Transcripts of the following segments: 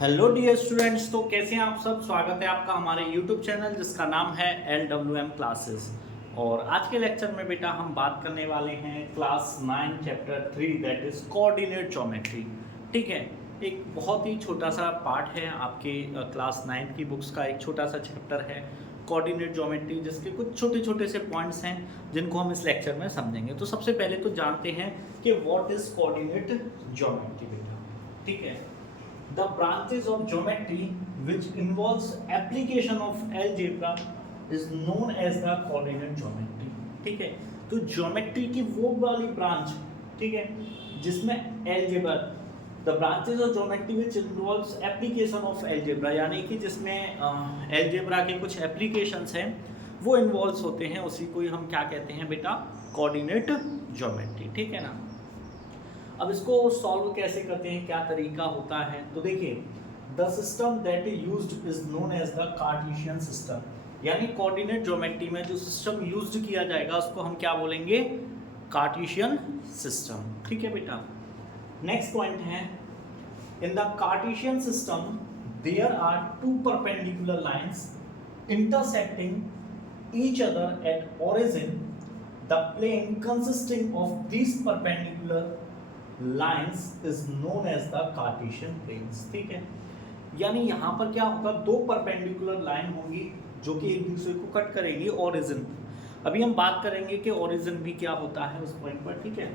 Hello dear students. तो कैसे हैं आप सब। स्वागत है आपका हमारे यूट्यूब चैनल जिसका नाम है LWM क्लासेस। और आज के लेक्चर में बेटा हम बात करने वाले हैं class 9 chapter 3 that is coordinate geometry. ठीक है, एक बहुत ही छोटा सा पार्ट है आपके क्लास 9 की बुक्स का। एक छोटा सा चैप्टर है कोऑर्डिनेट ज्योमेट्री जिसके कुछ छोटे छोटे से पॉइंट्स हैं जिनको हम इस लेक्चर में समझेंगे। तो सबसे पहले तो जानते हैं कि व्हाट इज कोऑर्डिनेट ज्योमेट्री बेटा। ठीक है, the branches of geometry which involves application of algebra is known as the coordinate geometry। ठीक है, तो ज्योमेट्री की वो वाली ब्रांच, ठीक है, जिसमें algebra the branches of geometry which involves application of algebra यानी कि जिसमें algebra के कुछ applications हैं वो involves होते हैं, उसी को ही हम क्या कहते हैं बेटा, coordinate geometry। ठीक है ना। अब इसको सॉल्व कैसे करते हैं, क्या तरीका होता है, तो देखिए the system that is used is known as the Cartesian system. यानी कोऑर्डिनेट ज्योमेट्री में जो सिस्टम यूज्ड किया जाएगा उसको हम क्या बोलेंगे, कार्टेशियन सिस्टम। ठीक है बेटा। नेक्स्ट पॉइंट है, in the Cartesian system there are two perpendicular lines intersecting each other at origin. The plane consisting of this perpendicular lines is known as the Cartesian planes. ठीक है, यानी यहाँ पर क्या होगा, दो परपेंडिकुलर लाइन होंगी जो कि एक दूसरे को कट करेंगी ओरिजिन। अभी हम बात करेंगे कि ओरिजिन भी क्या होता है उस पॉइंट पर। ठीक है,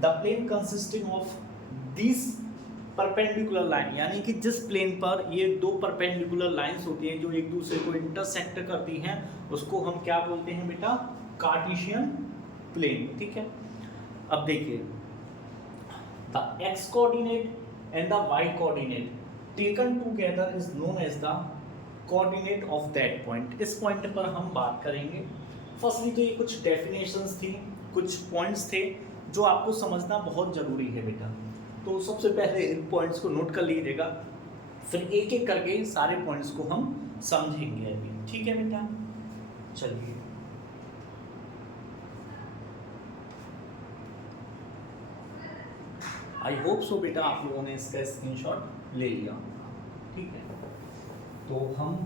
the plane consisting of this perpendicular line, यानी कि जिस प्लेन पर ये दो परपेंडिकुलर लाइंस होती हैं जो एक दूसरे को इंटरसेक्ट करती हैं उसको हम क्या बोलते हैं बेटा, कार्टेशियन प्लेन। ठीक है, अब देखिए the x coordinate and the y coordinate taken together is known as the coordinate of that point। इस पॉइंट पर हम बात करेंगे। फर्स्टली तो ये कुछ डेफिनेशंस थी, कुछ पॉइंट्स थे जो आपको समझना बहुत ज़रूरी है बेटा। तो सबसे पहले इन पॉइंट्स को नोट कर लीजिएगा, फिर एक एक करके सारे पॉइंट्स को हम समझेंगे अभी। ठीक है बेटा, चलिए। आई होप सो बेटा आप लोगों ने इसका स्क्रीनशॉट ले लिया। ठीक है, तो हम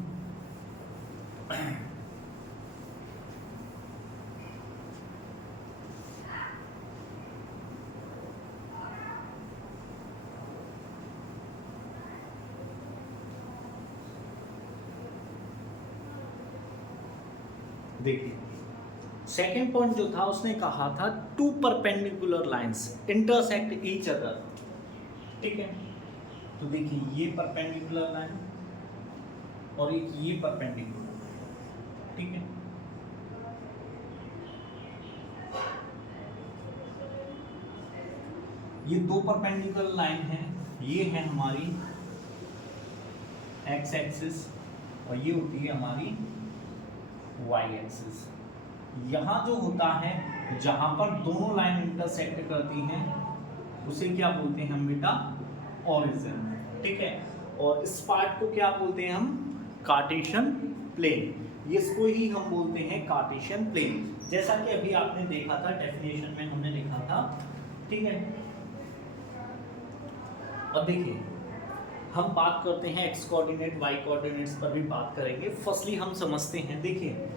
देखिए सेकेंड पॉइंट जो था उसने कहा था two perpendicular lines intersect each other. ठीक है, तो देखिए ये परपेंडिकुलर लाइन और एक ये परपेंडिकुलर। ठीक है, ये दो परपेंडिकुलर लाइन है, ये है हमारी एक्स एक्सिस और ये होती है हमारी वाई एक्सिस। यहाँ जो होता है जहां पर दोनों लाइन इंटरसेक्ट करती हैं उसे क्या बोलते हैं हम बेटा, ओरिजिन। ठीक है, और इस पार्ट को क्या बोलते हैं हम, कार्टेशियन प्लेन। इसको ही हम बोलते हैं कार्टेशियन प्लेन, जैसा कि अभी आपने देखा था डेफिनेशन में हमने लिखा था। ठीक है, अब देखिए हम बात करते हैं एक्स कोऑर्डिनेट वाई कोऑर्डिनेट्स पर भी बात करेंगे। फर्स्टली हम समझते हैं, देखिए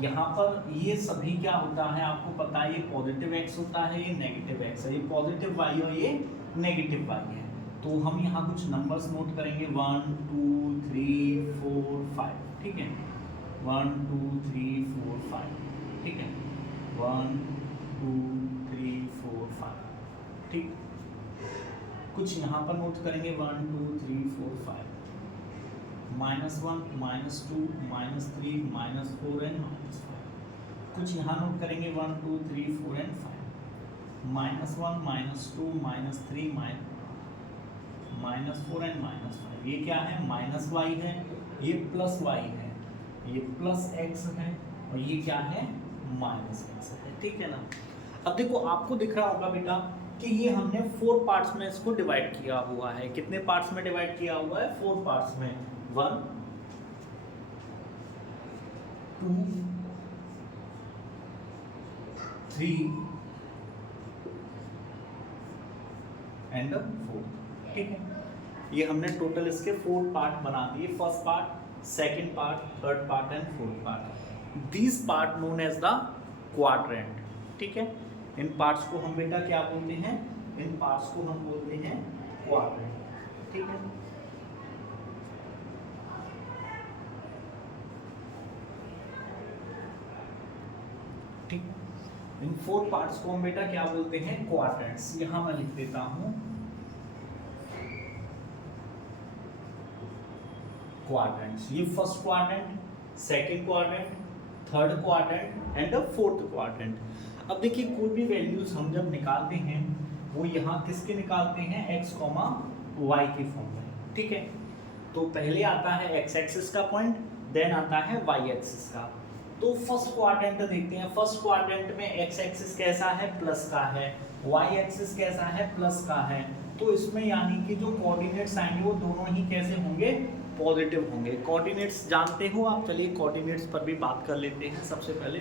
यहाँ पर ये सभी क्या होता है आपको पता है, ये पॉजिटिव एक्स होता है, ये नेगेटिव एक्स है, ये पॉजिटिव वाई और ये नेगेटिव वाई है। तो हम यहाँ कुछ नंबर्स नोट करेंगे 1 2 3 4 5। ठीक है, 1 2 3 4 5। ठीक है, 1 2 3 4 5। ठीक, कुछ यहाँ पर नोट करेंगे 1 2 3 4 5, -1 -2 -3 -4 एंड -5। कुछ यहाँ नोट करेंगे 1 2 3 4 एंड 5, -1 -2 -3 -4 एंड -5। ये क्या है, माइनस वाई है, ये प्लस वाई है, ये प्लस एक्स है और ये क्या है, माइनस एक्स है। ठीक है ना। अब देखो आपको दिख रहा होगा बेटा कि ये हमने 4 पार्ट्स में इसको डिवाइड किया हुआ है। कितने पार्ट्स में डिवाइड किया हुआ है, 4 पार्ट्स में। 1 2 3 एंड 4। ठीक है, ये हमने टोटल इसके 4 पार्ट बना दिए, first part, second part, third part and fourth part. This part known as the quadrant. ठीक है, इन पार्ट्स को हम बेटा क्या बोलते हैं, इन पार्ट्स को हम बोलते हैं क्वाड्रेंट। ठीक है, ठीक, इन 4 पार्ट्स को हम बेटा क्या बोलते हैं, क्वाड्रेंट्स। यहां मैं लिख देता हूं क्वाड्रेंट्स। ये first quadrant, second quadrant, third quadrant and the fourth quadrant. अब देखिए कोई भी वैल्यूज हम जब निकालते हैं वो यहाँ किसके निकालते हैं, x, y के फॉर्म में। ठीक है, तो पहले आता है x एक्सिस का पॉइंट, देन आता है y एक्सिस का। तो फर्स्ट क्वाड्रेंट देखते हैं, फर्स्ट क्वाड्रेंट में x एक्सिस कैसा है, प्लस का है, y एक्सिस कैसा है, प्लस का है। तो इसमें यानी कि जो कोऑर्डिनेट्स आएंगे वो दोनों ही कैसे होंगे, पॉजिटिव होंगे। कोऑर्डिनेट्स जानते हो आप, चलिए कोऑर्डिनेट्स पर भी बात कर लेते हैं। सबसे पहले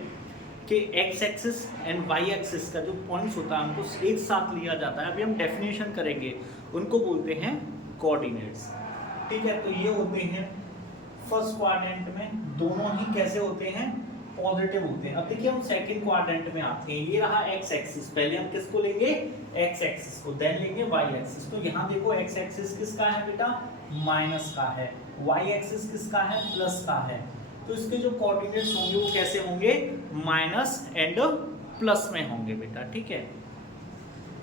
कि x axis and y axis का जो पॉइंट्स होता है उनको एक साथ लिया जाता है, अभी हम डेफिनेशन करेंगे, उनको बोलते हैं कोऑर्डिनेट्स। ठीक है, तो ये होते हैं फर्स्ट क्वाड्रेंट में दोनों ही कैसे होते हैं, पॉजिटिव होते हैं। अब देखिए हम सेकंड क्वाड्रेंट में आते हैं, ये रहा x एक्सिस, पहले हम किसको लेंगे, x एक्सिस को, देन लेंगे y एक्सिस। तो यहाँ देखो x एक्सिस किसका है बेटा, माइनस का है, y एक्सिस किसका है, प्लस का है। तो इसके जो कोऑर्डिनेट्स होंगे वो कैसे होंगे, माइनस एंड प्लस में होंगे बेटा। ठीक है,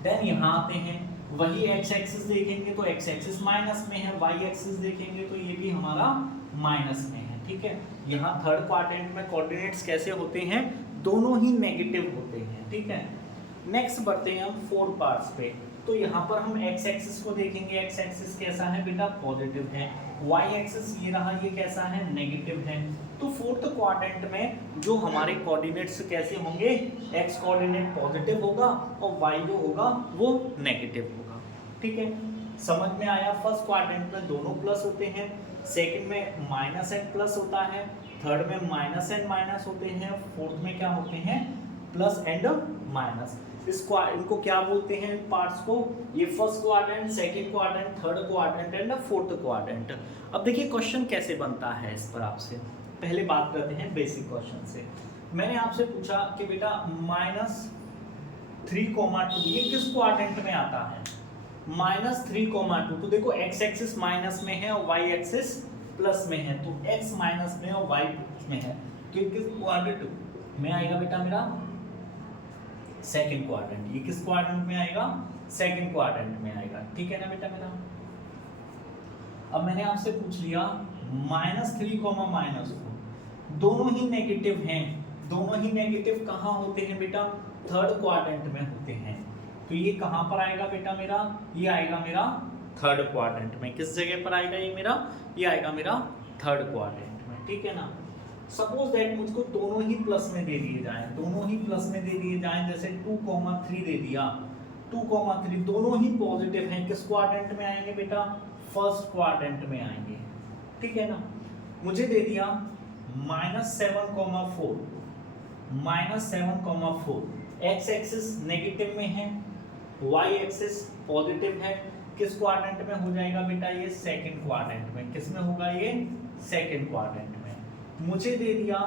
देन यहाँ आते हैं, वही x एक्सिस देखेंगे तो x एक्सिस माइनस में है, y एक्सिस देखेंगे तो ये भी हमारा माइनस में है। ठीक है, यहाँ थर्ड क्वाड्रेंट में कोऑर्डिनेट्स कैसे होते हैं, दोनों ही नेगेटिव होते हैं। ठीक है, नेक्स्ट बढ़ते हैं हम 4 पार्ट्स पे। तो यहाँ पर हम x एक्सिस को देखेंगे, x एक्सिस कैसा है बेटा, पॉजिटिव है, y एक्सिस ये रहा, ये कैसा है, नेगेटिव है। तो फोर्थ क्वाड्रेंट में जो हमारे कोऑर्डिनेट्स कैसे होंगे, x कोऑर्डिनेट पॉजिटिव होगा और y जो होगा वो नेगेटिव होगा। ठीक है, समझ में आया। फर्स्ट क्वाड्रेंट में दोनों प्लस होते हैं, सेकंड में माइनस एंड प्लस होता है, थर्ड में माइनस एंड माइनस होते हैं, फोर्थ में क्या होते हैं, प्लस एंड माइनस। इनको क्या बोलते हैं, पार्ट्स को, ये first quadrant, second quadrant, third quadrant and fourth quadrant. अब देखिए क्वेश्चन कैसे बनता है इस पर आपसे, पहले बात करते हैं बेसिक क्वेश्चन से। मैंने आपसे पूछा कि बेटा -3,2 ये किस क्वाड्रेंट में आता है, -3,2। तो देखो x एक्सिस माइनस में है और y एक्सिस प्लस में है, तो x माइनस में और y प्लस में है, तो ये किस क्वाड्रेंट में आएगा बेटा, मेरा सेकंड क्वाड्रेंट। ये किस क्वाड्रेंट में आएगा, सेकंड क्वाड्रेंट में आएगा। ठीक है ना बेटा मेरा। अब मैंने आपसे पूछ लिया -3, -4 दोनों ही नेगेटिव हैं, दोनों ही नेगेटिव कहाँ होते हैं बेटा, थर्ड क्वाड्रेंट में होते हैं। तो ये कहाँ पर आएगा बेटा मेरा, ये आएगा मेरा थर्ड क्वाड्रेंट में। किस जगह पर आएगा ये मेरा, ये आएगा मेरा थर्ड क्वाड्रेंट में। ठीक है ना। सपोज दैट मुझको दोनों ही प्लस में दे दिए जाएं, दोनों ही प्लस में दे दिए जाएं, जैसे 2,3 दे दिया, 2,3 दोनों ही पॉजिटिव हैं, किस क्वाड्रेंट में आएंगे बेटा, फर्स्ट क्वाड्रेंट में आएंगे। ठीक है ना। मुझे दे दिया -7,4, -7,4 x एक्सिस नेगेटिव में है, y एक्सिस पॉजिटिव है, किस क्वाड्रेंट में हो जाएगा बेटा, ये सेकंड क्वाड्रेंट में। किस में होगा ये, सेकंड क्वाड्रेंट में। मुझे दे दिया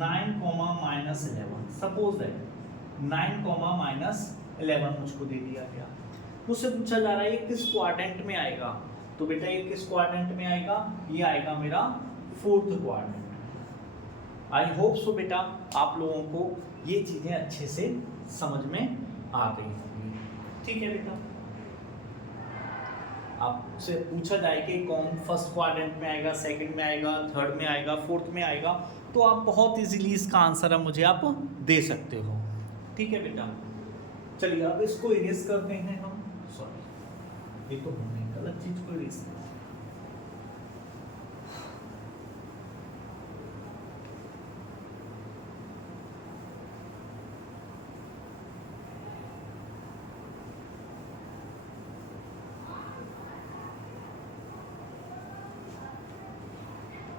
9,-11, सपोज दैट 9,-11 मुझको दे दिया गया। मुझसे पूछा जा रहा है ये किस क्वाड्रेंट में आएगा, तो बेटा ये किस क्वाड्रेंट में आएगा, ये आएगा मेरा fourth quadrant. I hope so बेटा आप लोगों को ये चीजें अच्छे से समझ में आ गई होंगी। ठीक है बेटा, आपसे पूछा जाए कि कौन फर्स्ट क्वाड्रेंट में आएगा, सेकंड में आएगा, थर्ड में आएगा, फोर्थ में आएगा, तो आप बहुत इजीली इसका आंसर अब मुझे आप दे सकते हो। ठीक है बेटा, चलिए अब इसको इरेज करते हैं हम। सॉरी, ये तो हमने गलत चीज को इरेज किया।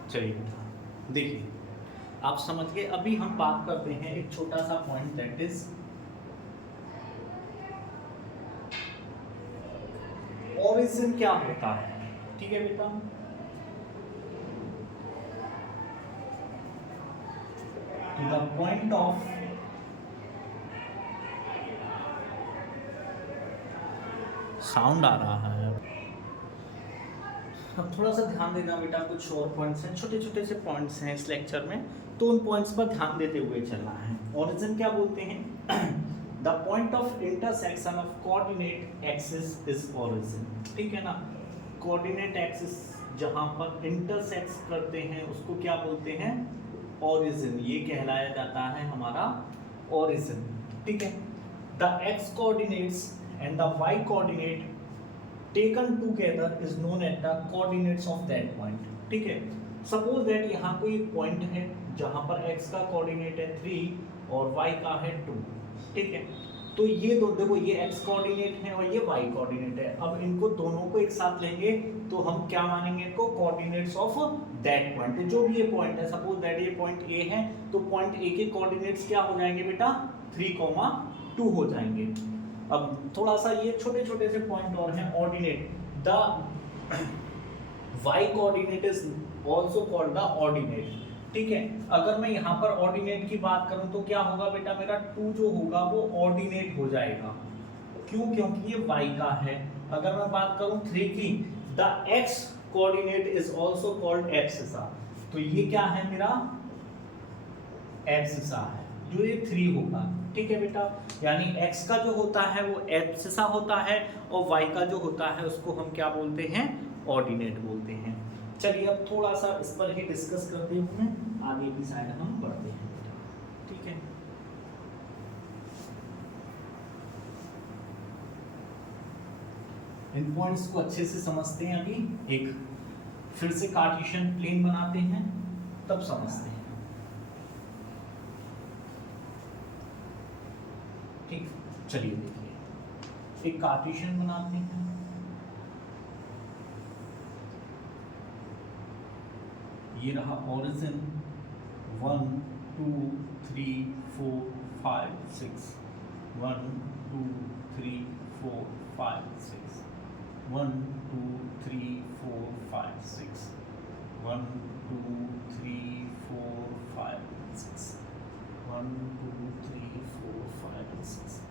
चलिए देखिए, आप समझ गए। अभी हम बात करते हैं एक छोटा सा पॉइंट, दैट इज ओरिजिन क्या होता है। ठीक है बेटा। To the point of sound आ रहा है। अब थोड़ा सा ध्यान देना बेटा, कुछ और पॉइंट्स हैं, छोटे छोटे से पॉइंट्स हैं इस लेक्चर में, तो उन पॉइंट्स पर ध्यान देते हुए चलना है। ओरिजिन क्या बोलते हैं? The point of intersection of coordinate axis is origin. ठीक है ना, कोऑर्डिनेट एक्सिस जहां पर इंटरसेक्स करते हैं उसको क्या बोलते हैं? ओरिजिन। ये कहलाया जाता है हमारा ओरिजिन। ठीक है। The X coordinates and the Y coordinate taken together is known as the coordinates of that point। ठीक है। सपोज दैट यहाँ कोई पॉइंट है जहाँ पर x का कोऑर्डिनेट है 3 और y का है 2। ठीक है। तो ये दो देखो, ये x कोऑर्डिनेट है और ये y कोऑर्डिनेट है। अब इनको दोनों को एक साथ लेंगे तो हम क्या मानेंगे इनको? Coordinates of that point. तो जो भी ये पॉइंट है, सपोज दैट ये पॉइंट A है, तो पॉइंट A के कोऑर्डिनेट्स क्या हो जाएंगे बेटा? 3, 2 हो जाएंगे। अब थोड़ा सा ये छोटे छोटे से पॉइंट और हैं। Ordinate, the y coordinate is also called the ordinate. ठीक है। अगर मैं यहाँ पर ऑर्डिनेट की बात करूँ तो क्या होगा बेटा? मेरा 2 जो होगा वो ऑर्डिनेट हो जाएगा। क्यों? क्योंकि ये y का है। अगर मैं बात करूँ 3 की, the x coordinate is also called abscissa. तो ये क्या है मेरा? एब्सिसा है, जो ये 3 होगा। ठीक है बेटा। यानी x का जो होता है वो एब्सिसा होता है और y का जो होता है उसको हम क्या बोलते हैं? ऑर्डिनेट बोलते हैं। चलिए अब थोड़ा सा इस पर ही डिस्कस करते हुए आगे की साइड हम बढ़ते हैं बेटा। ठीक है। इन पॉइंट्स को अच्छे से समझते हैं। अभी एक फिर से कार्टेशियन प्लेन बनाते हैं, तब समझते हैं। ठीक, चलिए देखिए, एक कार्टेशियन बनाते हैं। ये रहा ओरिजिन 1 2 3 4 5 6 1 2 3 4 5 6 1 2 3 4 5 6 1 2 3 4 5 6 1 2 3 4 5 6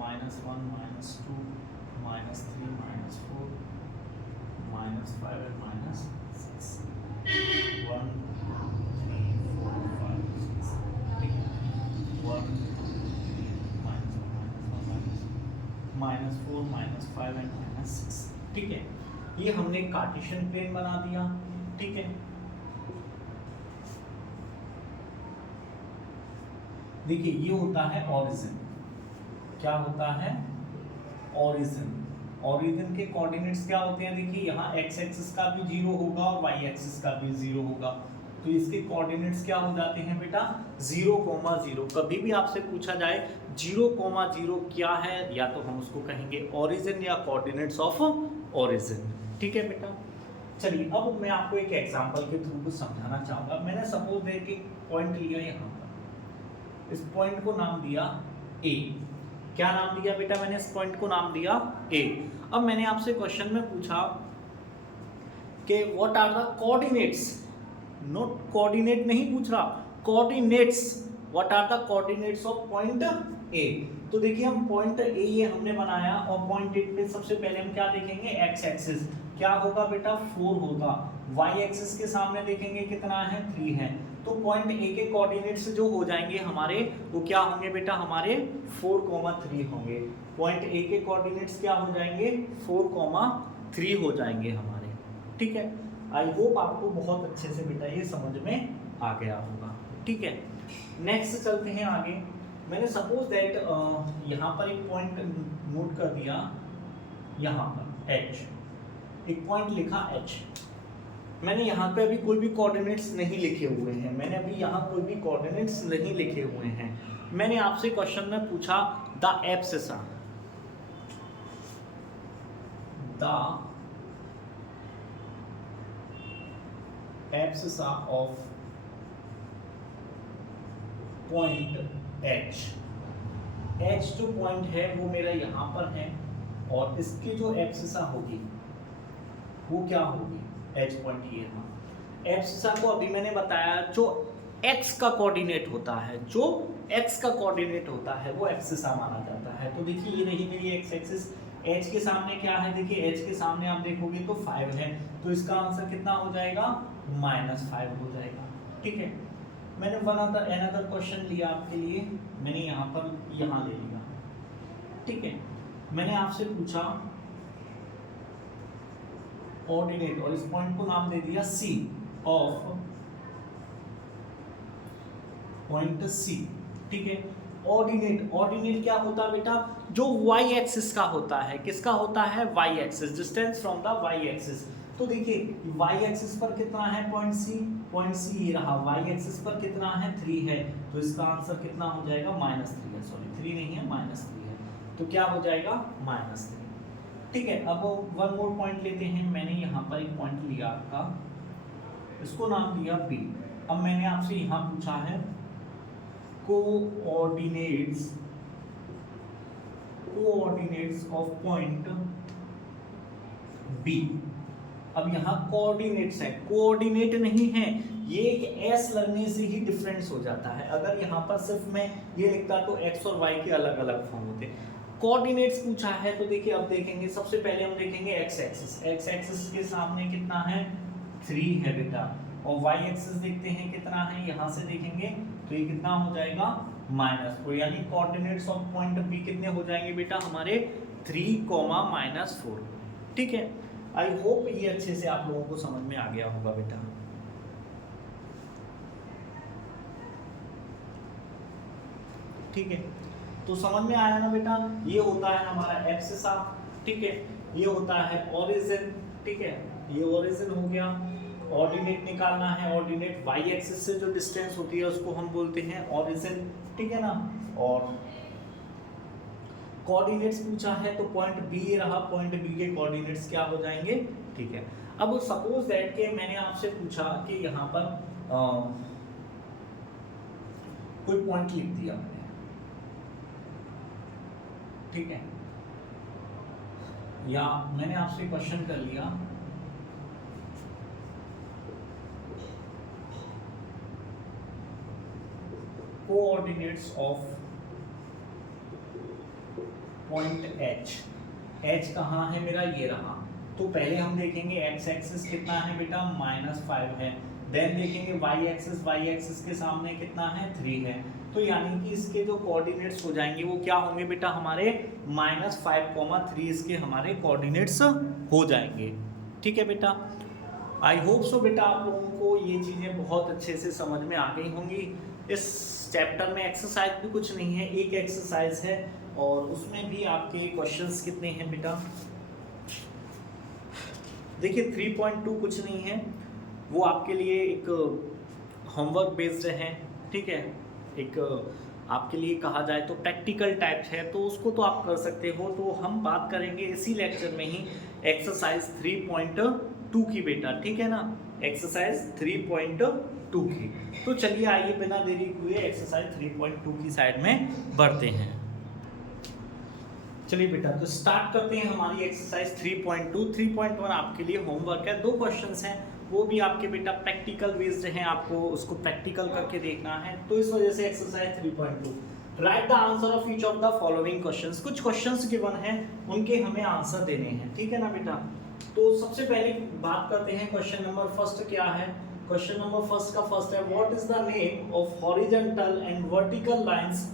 -1 -2 -3 -4 -5 and -6 1 3 4 5 6 1 -4 -5 and -6। ठीक है। ये हमने कार्टेशियन प्लेन बना दिया। ठीक है। देखिए ये होता है ओरिजिन। क्या होता है? ओरिजिन। ओरिजिन के कोऑर्डिनेट्स क्या होते हैं? देखिए यहाँ x एक्सिस का भी 0 होगा और y एक्सिस का भी 0 होगा, तो इसके कोऑर्डिनेट्स क्या हो जाते हैं बेटा? 0,0। कभी भी आपसे पूछा जाए 0,0 क्या है, या तो हम उसको कहेंगे ओरिजिन या कोऑर्डिनेट्स ऑफ ओरिजिन। ठीक है बेटा। चलिए अब मैं आपको एक एग्जांपल के थ्रू कुछ समझाना चाहूँगा। मैंने सपोज दैट एक पॉइंट लिया यहाँ पर, इस पॉइंट को नाम दिया A। क्या नाम दिया बेटा? मैंने इस पॉइंट को नाम दिया A। अब मैंने आपसे क्वेश्चन में पूछा कि what are the coordinates, not coordinate नहीं पूछ रहा, coordinates, what are the coordinates of point A। तो देखिए हम पॉइंट A ये हमने बनाया और पॉइंट A पे सबसे पहले हम क्या देखेंगे? x एक्सिस क्या होगा बेटा? 4 होगा। y एक्सिस के सामने देखेंगे कितना है? 3 है। तो पॉइंट A के कोऑर्डिनेट्स जो हो जाएंगे हमारे, वो क्या होंगे बेटा? हमारे 4,3 होंगे। पॉइंट A के कोऑर्डिनेट्स क्या हो जाएंगे? 4,3 हो जाएंगे हमारे। ठीक है। आई होप आपको बहुत अच्छे से बेटा ये समझ में आ गया होगा। ठीक है। नेक्स्ट चलते हैं आगे। मैंने सपोज दैट यहाँ पर एक पॉइंट नोट कर दिया, यहाँ पर H, एक पॉइंट लिखा H। मैंने यहाँ पे अभी कोई भी कोऑर्डिनेट्स नहीं लिखे हुए हैं, मैंने अभी यहाँ कोई भी कोऑर्डिनेट्स नहीं लिखे हुए हैं। मैंने आपसे क्वेश्चन में पूछा the abscissa, the abscissa of point H। H जो पॉइंट है वो मेरा यहाँ पर है और इसकी जो एब्सिसा होगी वो क्या होगी, एच पॉइंट ये रहा। एब्सिसा को अभी मैंने बताया जो एक्स का कोऑर्डिनेट होता है, जो एक्स का कोऑर्डिनेट होता है वो एब्सिसा माना जाता है। तो देखिए ये रही मेरी एक्स एक्सिस, एच के सामने क्या है, देखिए एच के सामने आप देखोगे तो 5 है, तो इसका आंसर कितना हो जाएगा, -5 हो जाएगा। ठीक है, मैंने अनदर क्वेश्चन लिया आपके लिए, मैंने यहाँ ले लिया। ठीक है, मैंने आपसे पूछा ऑर्डिनेट और इस पॉइंट को नाम दे दिया सी ऑफ पॉइंट सी। ठीक है, ऑर्डिनेट क्या होता है बेटा, जो वाई एक्सिस का होता है, किसका होता है, Y axis, distance from the Y axis. तो देखिए वाई एक्सिस पर कितना है, पॉइंट सी ये रहा, वाई एक्सिस पर कितना है, 3 है, तो इसका आंसर कितना हो जाएगा, -3 है, सॉरी 3 नहीं है, -3 है, तो क्या हो जाएगा, -3। ठीक है, अब वन मोर पॉइंट लेते हैं। मैंने यहाँ पर एक पॉइंट लिया आपका, इसको नाम दिया बी। अब मैंने आपसे यहाँ पूछा है कोऑर्डिनेट्स ऑफ पॉइंट बी। अब यहाँ कोऑर्डिनेट्स है, कोऑर्डिनेट नहीं है, ये एक एस लगने से ही डिफरेंस हो जाता है। अगर यहाँ पर सिर्फ मैं ये लिखता तो एक्स और वाई के अलग अलग फॉर्म होते। कोऑर्डिनेट्स पूछा है तो देखिए अब देखेंगे, सबसे पहले हम देखेंगे एक्स एक्सिस के सामने कितना है, 3 है बेटा, और वाई एक्सिस देखते हैं कितना है, यहाँ से देखेंगे तो ये कितना हो जाएगा, -4, यानी कोऑर्डिनेट्स ऑफ पॉइंट बी कितने हो जाएंगे बेटा हमारे, 3, -4। ठीक है, आई होप ये अच्छे से आप लोगों को समझ में आ गया होगा बेटा। ठीक है, तो समझ में आया ना बेटा, ये होता है हमारा एब्सिसा। ठीक है, ये होता है ओरिजिन। ठीक है, ये ओरिजिन हो गया। ऑर्डिनेट निकालना है, ऑर्डिनेट वाई एक्सिस से जो डिस्टेंस होती है उसको हम बोलते हैं ओरिजिन। ठीक है ना, और कोऑर्डिनेट्स पूछा है तो पॉइंट बी रहा, पॉइंट बी के कोऑर्डिनेट्स क्या हो जाएंगे। ठीक है, अब सपोज दैट के मैंने आपसे पूछा कि यहाँ पर कोई पॉइंट लिख दिया मैंने, ठीक है, या मैंने आपसे क्वेश्चन कर लिया कोऑर्डिनेट्स ऑफ पॉइंट एच कहाँ है मेरा, ये रहा। तो पहले हम देखेंगे एक्स एक्सिस कितना है बेटा, -5 है। देन देखेंगे वाई एक्सिस के सामने कितना है, 3 है। तो यानी कि इसके जो कोऑर्डिनेट्स हो जाएंगे वो क्या होंगे बेटा हमारे, -5, 3 इसके हमारे कोऑर्डिनेट्स हो जाएंगे। ठीक है बेटा, आई होप सो बेटा आप लोगों को ये चीज़ें बहुत अच्छे से समझ में आ गई होंगी। इस चैप्टर में एक्सरसाइज भी कुछ नहीं है, एक एक्सरसाइज है और उसमें भी आपके क्वेश्चंस कितने हैं बेटा, देखिए 3.2 कुछ नहीं है, वो आपके लिए एक होमवर्क बेस्ड है। ठीक है, एक आपके लिए कहा जाए तो प्रैक्टिकल टाइप है, तो उसको तो आप कर सकते हो। तो हम बात करेंगे इसी लेक्चर में ही एक्सरसाइज 3.2 की बेटा। ठीक है ना, एक्सरसाइज 3.2 की। तो चलिए आइए बिना देरी हुए एक्सरसाइज 3.2 की साइड में बढ़ते हैं। चलिए बेटा, तो स्टार्ट करते हैं हमारी एक्सरसाइज 3.2। 3.1 आपके लिए होमवर्क है, 2 क्वेश्चंस हैं, वो भी आपके बेटा प्रैक्टिकल बेस्ड हैं, आपको उसको प्रैक्टिकल करके देखना है। तो इस वजह से exercise 3.2, right the answer of each of the following questions. कुछ क्वेश्चंस गिवन हैं, उनके हमें आंसर देने हैं। ठीक है ना बेटा, तो सबसे पहले बात करते हैं क्वेश्चन नंबर फर्स्ट क्या है। क्वेश्चन नंबर फर्स्ट का फर्स्ट है, what is the name of horizontal and vertical lines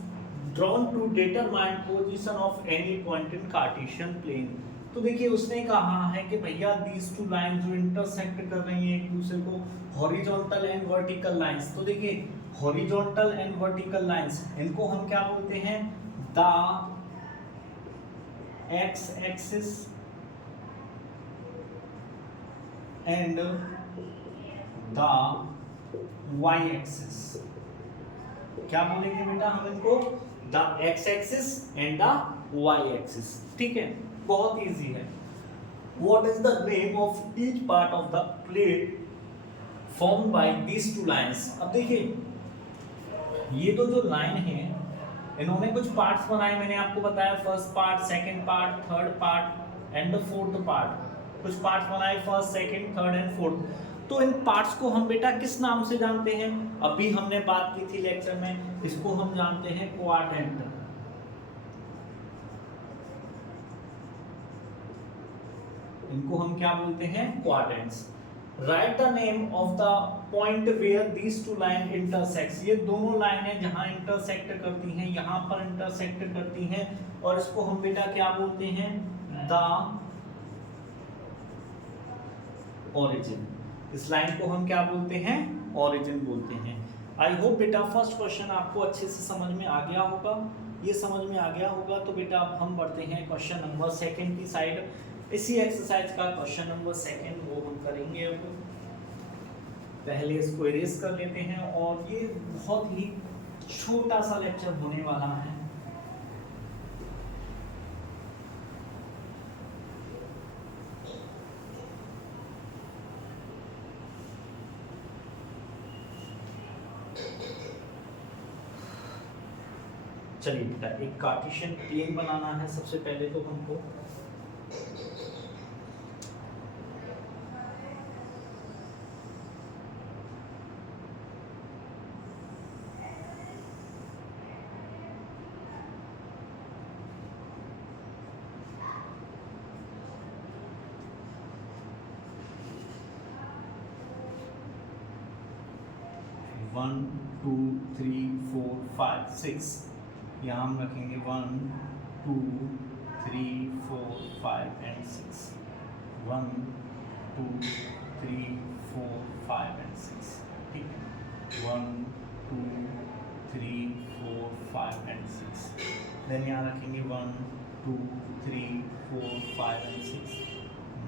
drawn to determine position of any point in Cartesian plane। तो देखिए उसने कहा है कि भैया these two lines जो इंटरसेक्ट कर रही हैं एक दूसरे को, horizontal and vertical lines। तो देखिए horizontal and vertical lines इनको हम क्या बोलते हैं, the x axis and the y axis। क्या बोलेंगे बेटा हम इनको, the X axis and the Y axis. ठीक है, बहुत इजी है। What is the name of each part of the plate formed by these two lines. अब देखिए ये तो जो लाइन है इन्होंने कुछ पार्ट्स बनाए, मैंने आपको बताया first part, second part, third part and the fourth part. कुछ पार्ट्स बनाए first, second, third and fourth. तो इन पार्ट्स को हम बेटा किस नाम से जानते हैं? अभी हमने बात की थी लेक्चर में, इसको हम जानते हैं क्वाड्रेंट। इनको हम क्या बोलते हैं? Quadrants. Right the name of the point where these two line intersect. ये दोनों लाइनें जहां इंटरसेक्ट करती हैं, यहां पर इंटरसेक्ट करती हैं, और इसको हम बेटा क्या बोलते हैं? The origin. इस लाइन को हम क्या बोलते हैं? ओरिजिन बोलते हैं। आई होप बेटा फर्स्ट क्वेश्चन आपको अच्छे से समझ में आ गया होगा। ये समझ में आ गया होगा तो बेटा अब हम बढ़ते हैं क्वेश्चन नंबर सेकंड की साइड। इसी एक्सरसाइज का क्वेश्चन नंबर सेकंड वो हम करेंगे। अब पहले इसको इरेज कर लेते हैं, और ये बहुत ही छोटा सा लेक्चर होने वाला है। चलिए बेटा, एक कार्टेशियन प्लेन बनाना है सबसे पहले तो हमको। One, two, three, four, five, six. यहाँ हम रखेंगे 1 2 3 4 5 एंड 6। 1 2 3 4 5 एंड 6। ठीक है, 1 2 3 4 5 एंड 6। देन यहाँ रखेंगे 1 2 3 4 5 एंड 6।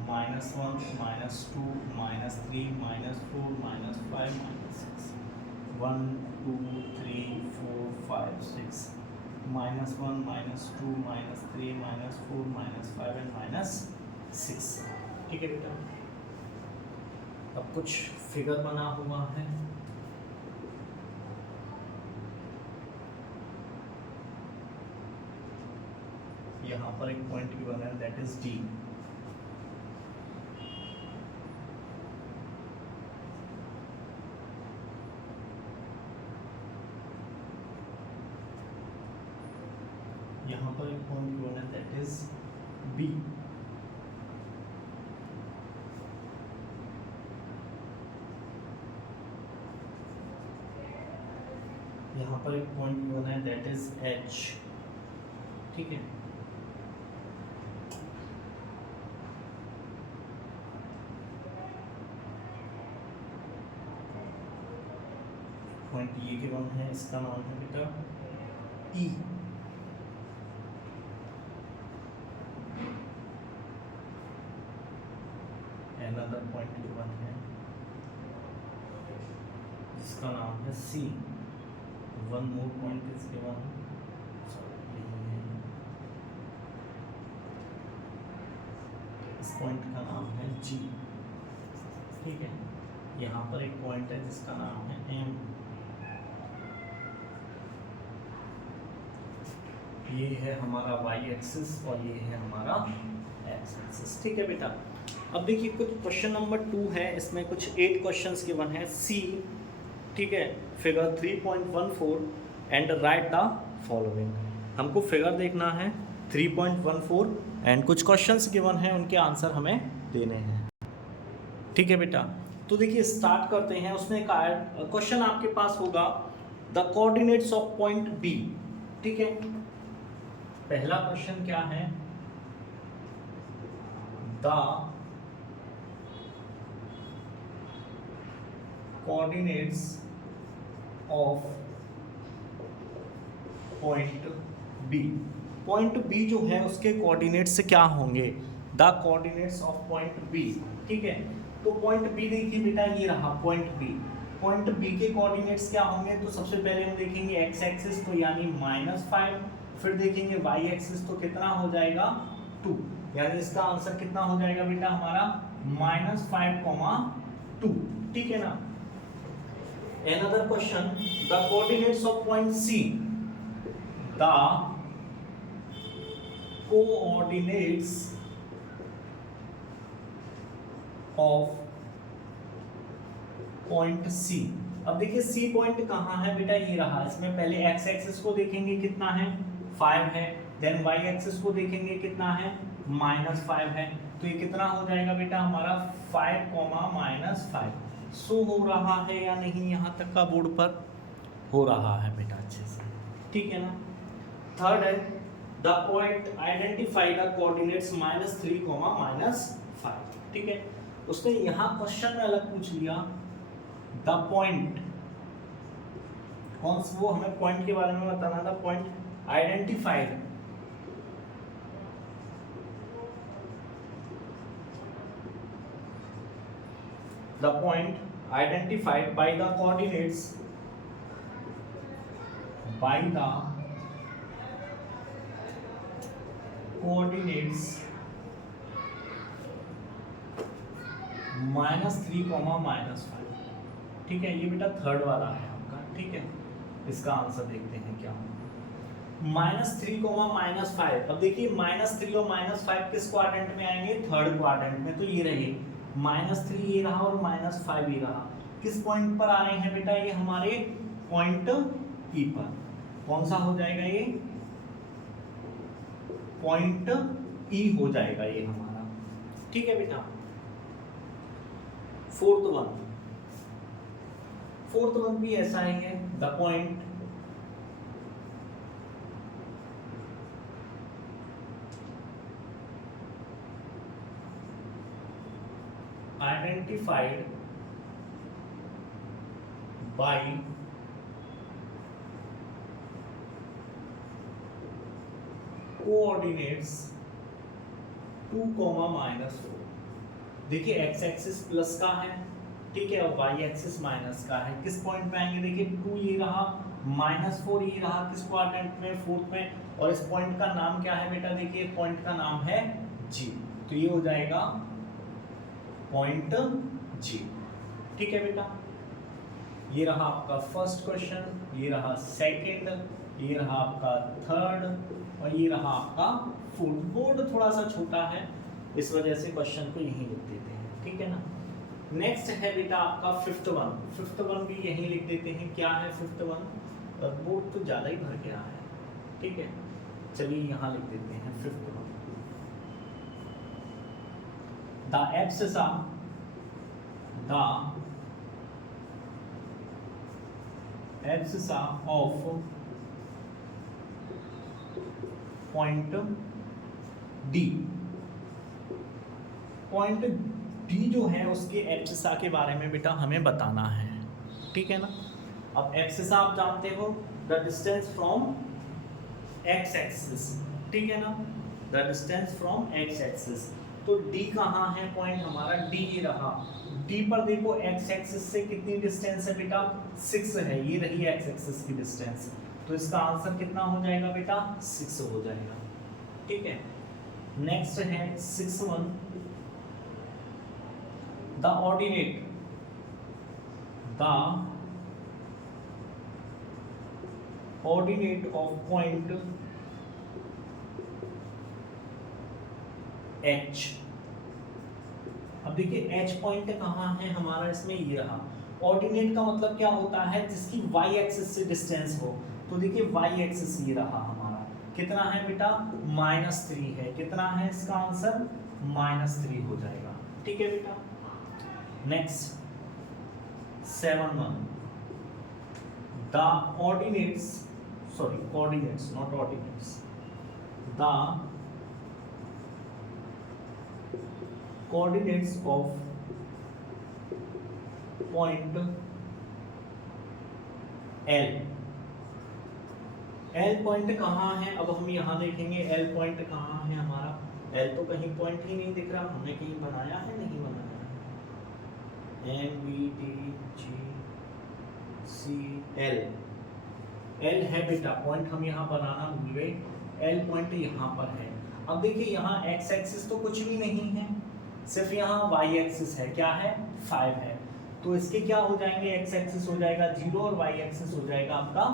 -1 -2 -3 -4 -5 -6। 1 2 3 4 5 6 -1 -2 -3 -4 -5 एंड -6। ठीक है बेटा, अब कुछ फिगर बना हुआ है। यहाँ पर एक पॉइंट भी बना है, दैट इज डी। यहाँ पर एक पॉइंट बना है, दैट इज बी। यहाँ पर एक पॉइंट बना है, दैट इज एच। ठीक है, पॉइंट ये के वन है, इसका नाम है बेटा ई। another point given है जिसका नाम है C। one more point is given, इस पॉइंट का नाम है G। ठीक है, यहाँ पर एक पॉइंट है जिसका नाम है M। ये है हमारा y एक्सिस और ये है हमारा x एक्सिस। ठीक है बेटा, अब देखिए कुछ क्वेश्चन नंबर 2 है, इसमें कुछ 8 क्वेश्चंस गिवन है। सी, ठीक है, figure 3.14 and right the following. हमको फिगर देखना है 3.14 एंड कुछ क्वेश्चंस गिवन है, उनके आंसर हमें देने हैं। ठीक है बेटा, तो देखिए स्टार्ट करते हैं। उसमें क्वेश्चन आपके पास होगा the coordinates of point B. ठीक है, पहला क्वेश्चन क्या है? The coordinates of point B. Point B जो है उसके कोऑर्डिनेट्स क्या होंगे? The coordinates of point B. ठीक है, तो पॉइंट बी देखिए बेटा, ये रहा पॉइंट बी। पॉइंट बी के कोऑर्डिनेट्स क्या होंगे? तो सबसे पहले हम देखेंगे एक्स एक्सिस, तो यानी -5। फिर देखेंगे वाई एक्सिस, तो कितना हो जाएगा 2, यानी इसका आंसर कितना हो जाएगा बेटा हमारा -5, 2। ठीक है ना। Another question, the coordinates of point C. The coordinates of point C. अब देखिए सी पॉइंट कहाँ है बेटा, ये रहा। इसमें पहले एक्स एक्सिस को देखेंगे कितना है 5 है, देन वाई एक्सिस को देखेंगे कितना है -5 है। तो ये कितना हो जाएगा बेटा हमारा 5, -5। शो हो रहा है या नहीं यहाँ तक का बोर्ड पर? हो रहा है बेटा अच्छे से, ठीक है ना। थर्ड है the point identify the coordinates -3, -5, ठीक है। उसने यहाँ क्वेश्चन में अलग पूछ लिया द पॉइंट, कौन सा, वो हमें पॉइंट के बारे में बताना था। Point identified the point identified by the coordinates -3, -5, ठीक है। ये बेटा थर्ड वाला है आपका, ठीक है। इसका आंसर देखते हैं क्या होगा। -3, -5। अब देखिए -3 और -5 किस क्वाड्रेंट में आएंगे? थर्ड क्वाड्रेंट में। तो ये रहे -3 ये रहा और -5 ये रहा। किस पॉइंट पर आ रहे हैं बेटा? ये हमारे पॉइंट ई पर। कौन सा हो जाएगा ये? पॉइंट ई हो जाएगा ये हमारा, ठीक है बेटा। फोर्थ वन भी ऐसा ही है। The point identified by coordinates 2, -4। देखिए एक्स एक्सिस प्लस का है, ठीक है, और वाई एक्सिस माइनस का है। किस पॉइंट पे आएंगे? देखिए 2 ये रहा, -4 ये रहा, किस क्वाड्रेंट में? फोर्थ में। और इस पॉइंट का नाम क्या है बेटा? देखिए पॉइंट का नाम है जी। तो ये हो जाएगा पॉइंट जी, ठीक है बेटा। ये रहा आपका फर्स्ट क्वेश्चन, ये रहा सेकंड, ये रहा आपका थर्ड और ये रहा आपका फोर्थ। बोर्ड थोड़ा सा छोटा है, इस वजह से क्वेश्चन को यहीं लिख देते हैं, ठीक है ना। नेक्स्ट है बेटा आपका फिफ्थ वन भी यहीं लिख देते हैं। क्या है फिफ्थ वन? बोर्ड तो ज़्यादा ही भर गया है, ठीक है। चलिए यहाँ लिख देते हैं fifth one. The abscissa of point D, point D जो है उसके एब्सिसा के बारे में बेटा हमें बताना है, ठीक है ना। अब एब्सिसा आप जानते हो the distance from x axis, ठीक है ना, the distance from x axis. तो D कहाँ है? पॉइंट हमारा D ये रहा। D पर देखो x एक्सिस से कितनी डिस्टेंस है बेटा? 6 है। ये रही x एक्सिस की डिस्टेंस। तो इसका आंसर कितना हो जाएगा बेटा? 6 हो जाएगा, ठीक है। नेक्स्ट है 6 the ordinate of point H। अब देखिए H पॉइंट कहाँ है हमारा? इसमें ये रहा। ऑर्डिनेट का मतलब क्या होता है? जिसकी y एक्सिस से डिस्टेंस हो। तो देखिए y एक्सिस ये रहा हमारा। कितना है बेटा? -3 है। कितना है इसका आंसर? -3 हो जाएगा, ठीक है बेटा। Next 7 the ordinates, sorry coordinates not ordinates, the coordinates of point L। L point कहाँ है? अब हम यहाँ देखेंगे L पॉइंट कहाँ है हमारा। L तो कहीं पॉइंट ही नहीं दिख रहा। हमने कहीं बनाया है? नहीं बनाया है। M B D G C L, L है बेटा पॉइंट, हम यहाँ बनाना भूल गए। L पॉइंट यहाँ पर है। अब देखिए यहाँ x एक्सिस तो कुछ भी नहीं है, सिर्फ यहाँ y एक्सिस है। क्या है? 5 है। तो इसके क्या हो जाएंगे? x एक्सिस हो जाएगा 0 और y एक्सिस हो जाएगा आपका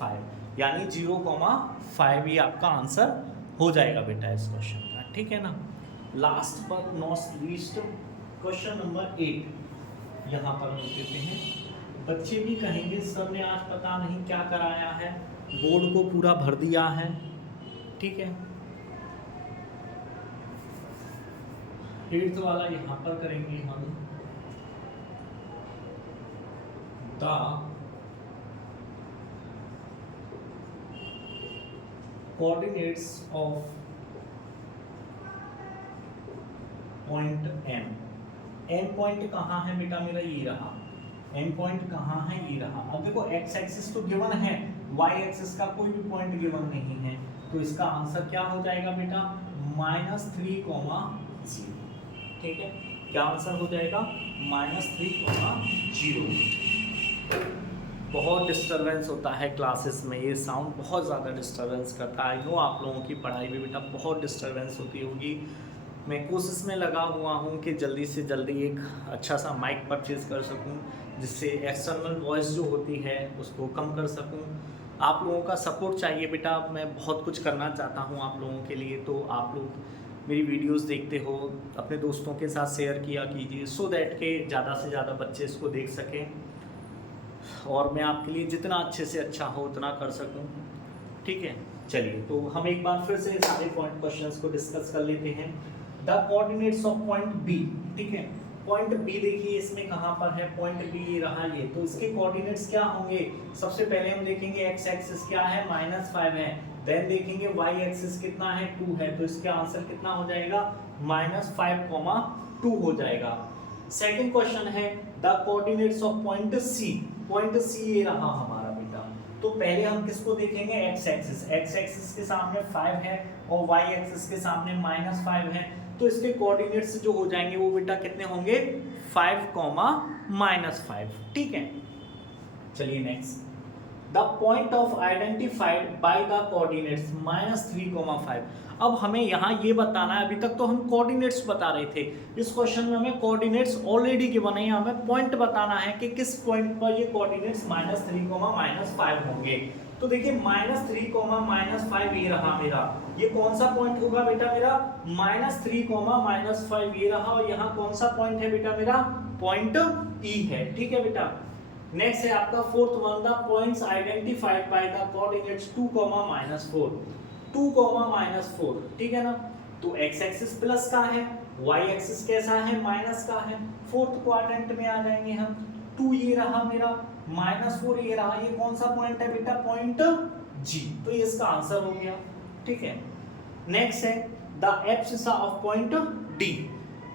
5, यानी 0,5 ये आपका आंसर हो जाएगा बेटा इस क्वेश्चन का, ठीक है ना। Last but not least question number 8 यहाँ पर हम देते हैं। बच्चे भी कहेंगे सर ने आज पता नहीं क्या कराया है, बोर्ड को पूरा भर दिया है। ठीक है, 8th वाला यहाँ पर करेंगे हम। The coordinates of point M point कहाँ है बेटा मेरा, ये रहा। एम पॉइंट कहाँ है, ये रहा। अब देखो एक्स एक्सिस तो गिवन है, वाई एक्सिस का कोई भी पॉइंट गिवन नहीं है, तो इसका आंसर क्या हो जाएगा बेटा, -3,0। ठीक है, क्या आंसर हो जाएगा, -3,0। बहुत डिस्टरबेंस होता है क्लासेस में, ये साउंड बहुत ज़्यादा डिस्टरबेंस करता है। आई नो आप लोगों की पढ़ाई में बेटा बहुत डिस्टरबेंस होती होगी। मैं कोशिश में लगा हुआ हूँ कि जल्दी से जल्दी एक अच्छा सा माइक परचेज़ कर सकूँ, जिससे एक्सटर्नल वॉइस जो होती है उसको कम कर सकूँ। आप लोगों का सपोर्ट चाहिए बेटा, मैं बहुत कुछ करना चाहता हूँ आप लोगों के लिए। तो आप लोग मेरी वीडियोस देखते हो, अपने दोस्तों के साथ शेयर किया कीजिए, सो दैट के ज़्यादा से ज़्यादा बच्चे इसको देख सकें और मैं आपके लिए जितना अच्छे से अच्छा हो उतना कर सकूं। ठीक है, चलिए तो हम एक बार फिर से सारे पॉइंट क्वेश्चंस को डिस्कस कर लेते हैं। The coordinates of point B. ठीक है, पॉइंट बी देखिए इसमें कहाँ पर है, पॉइंट बी ये रहा ये। तो इसके कोऑर्डिनेट्स क्या होंगे, सबसे पहले हम देखेंगे एक्स एक्सिस क्या है, -5 है। देन देखेंगे वाई एक्सिस कितना है, 2 है। तो इसका आंसर कितना हो जाएगा, -5,2 हो जाएगा। सेकंड क्वेश्चन है the coordinates of point C. Point C ये रहा हमारा बेटा। तो पहले हम किसको देखेंगे, एक्स एक्सिस। एक्स एक्सिस के सामने 5 है और वाई एक्सिस के सामने -5 है। तो इसके कोऑर्डिनेट्स जो हो जाएंगे वो बेटा कितने होंगे, 5, -5। ठीक है, चलिए next. The point of identified by the coordinates -3,5। अब हमें यहाँ ये बताना है, अभी तक तो हम कोऑर्डिनेट्स बता रहे थे, इस क्वेश्चन में हमें कोऑर्डिनेट्स ऑलरेडी गिवन है, हमें पॉइंट बताना है कि किस पॉइंट पर ये कोऑर्डिनेट्स -3, -5 होंगे। तो देखिए -3, -5 ये रहा मेरा, ये कौन सा पॉइंट होगा बेटा मेरा, -3, -5 ये रहा। और यहाँ कौन सा पॉइंट है बेटा मेरा, पॉइंट ई है। ठीक है बेटा, नेक्स्ट है आपका fourth one, the points identified by the coordinates 2, -4। 2, -4। ठीक है ना, तो एक्स एक्सिस प्लस का है, वाई एक्सिस कैसा है, माइनस का है। फोर्थ क्वाड्रेंट में आ जाएंगे हम। 2 ये रहा मेरा, -4 ये रहा। ये कौन सा पॉइंट है बेटा, पॉइंट जी। तो ये इसका आंसर हो गया। ठीक है, नेक्स्ट है the abscissa of point D.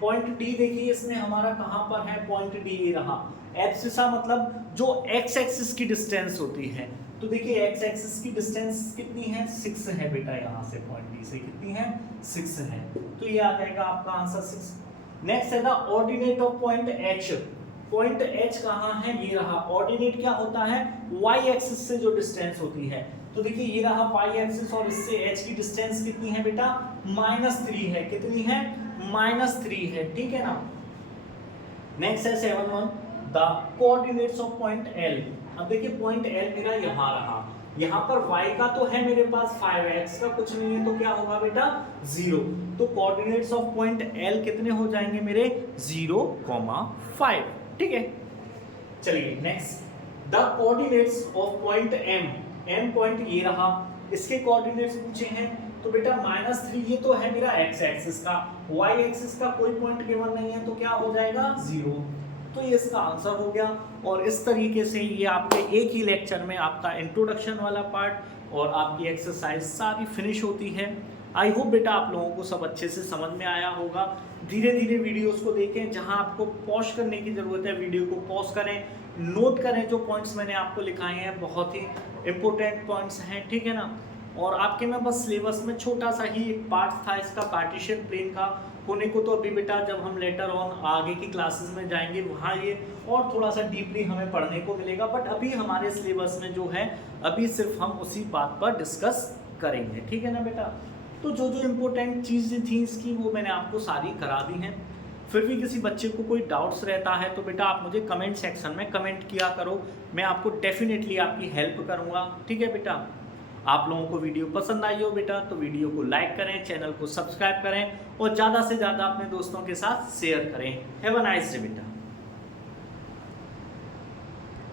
Point D देखिए इसमें हमारा कहां पर है, पॉइंट डी ये रहा। एब्सिसा मतलब जो एक्स एक्सिस की डिस्टेंस होती है। तो देखिए एक्स एक्सिस की डिस्टेंस कितनी है, 6 है बेटा, यहाँ से पॉइंट डी से कितनी है, 6 है। तो ये आ जाएगा आपका आंसर 6। नेक्स्ट है the ordinate of point H. Point H कहाँ है, ये रहा। ऑर्डिनेट क्या होता है, वाई एक्सिस से जो डिस्टेंस होती है। तो देखिए ये रहा वाई एक्सिस और इससे एच की डिस्टेंस कितनी है बेटा, -3 है। कितनी है, -3 है। ठीक है ना। नेक्स्ट है 7th the coordinates of point L. अब देखिए पॉइंट एल मेरा यहाँ रहा, यहाँ पर y का तो है मेरे पास 5, x का कुछ नहीं है, तो क्या होगा बेटा, 0। तो कोऑर्डिनेट्स ऑफ पॉइंट एल कितने हो जाएंगे मेरे, 0, 5। ठीक है, चलिए next the coordinates of point M. M point ये रहा, इसके कोऑर्डिनेट्स पूछे हैं। तो बेटा -3 ये तो है मेरा x एक्सिस का, y एक्सिस का कोई पॉइंट गिवन नहीं है, तो क्या हो जाएगा, 0। तो ये इसका आंसर हो गया। और इस तरीके से ये आपके एक ही लेक्चर में आपका इंट्रोडक्शन वाला पार्ट और आपकी एक्सरसाइज सारी फिनिश होती है। आई होप बेटा आप लोगों को सब अच्छे से समझ में आया होगा। धीरे धीरे वीडियोस को देखें, जहां आपको पॉज करने की ज़रूरत है वीडियो को पॉज करें, नोट करें जो पॉइंट्स मैंने आपको लिखाए हैं, बहुत ही इंपॉर्टेंट पॉइंट्स हैं। ठीक है ना। और आपके में बस सिलेबस में छोटा सा ही एक पार्ट था इसका, पार्टीशन प्लेन का होने को। तो अभी बेटा जब हम लेटर ऑन आगे की क्लासेस में जाएंगे वहाँ ये और थोड़ा सा डीपली हमें पढ़ने को मिलेगा। बट अभी हमारे सिलेबस में जो है अभी सिर्फ हम उसी बात पर डिस्कस करेंगे। ठीक है ना बेटा। तो जो जो इम्पोर्टेंट चीज़ें थी इसकी वो मैंने आपको सारी करा दी हैं। फिर भी किसी बच्चे को कोई डाउट्स रहता है तो बेटा आप मुझे कमेंट सेक्शन में कमेंट किया करो, मैं आपको डेफिनेटली आपकी हेल्प करूँगा। ठीक है बेटा। आप लोगों को वीडियो पसंद आई हो बेटा तो वीडियो को लाइक करें, चैनल को सब्सक्राइब करें और ज़्यादा से ज़्यादा अपने दोस्तों के साथ शेयर करें। हैव अ नाइस डे बेटा।